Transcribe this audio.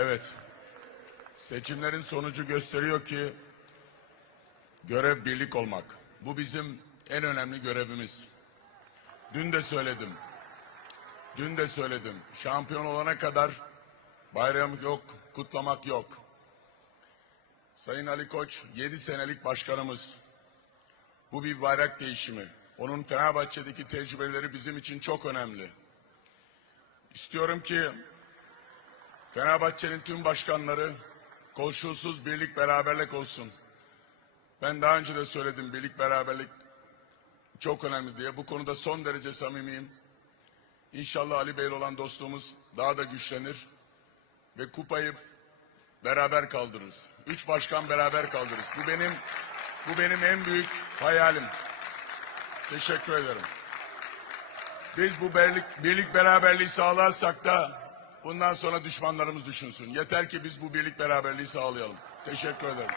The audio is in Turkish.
Evet. Seçimlerin sonucu gösteriyor ki görev birlik olmak. Bu bizim en önemli görevimiz. Dün de söyledim. Dün de söyledim. Şampiyon olana kadar bayram yok, kutlamak yok. Sayın Ali Koç 7 senelik başkanımız. Bu bir bayrak değişimi. Onun Fenerbahçe'deki tecrübeleri bizim için çok önemli. İstiyorum ki Fenerbahçe'nin tüm başkanları koşulsuz birlik beraberlik olsun. Ben daha önce de söyledim birlik beraberlik çok önemli diye. Bu konuda son derece samimiyim. İnşallah Ali Bey'le olan dostluğumuz daha da güçlenir ve kupayı beraber kaldırırız. Üç başkan beraber kaldırırız. Bu benim bu benim en büyük hayalim. Teşekkür ederim. Biz bu birlik, birlik beraberliği sağlarsak da bundan sonra düşmanlarımız düşünsün. Yeter ki biz bu birlik beraberliği sağlayalım. Teşekkür ederim.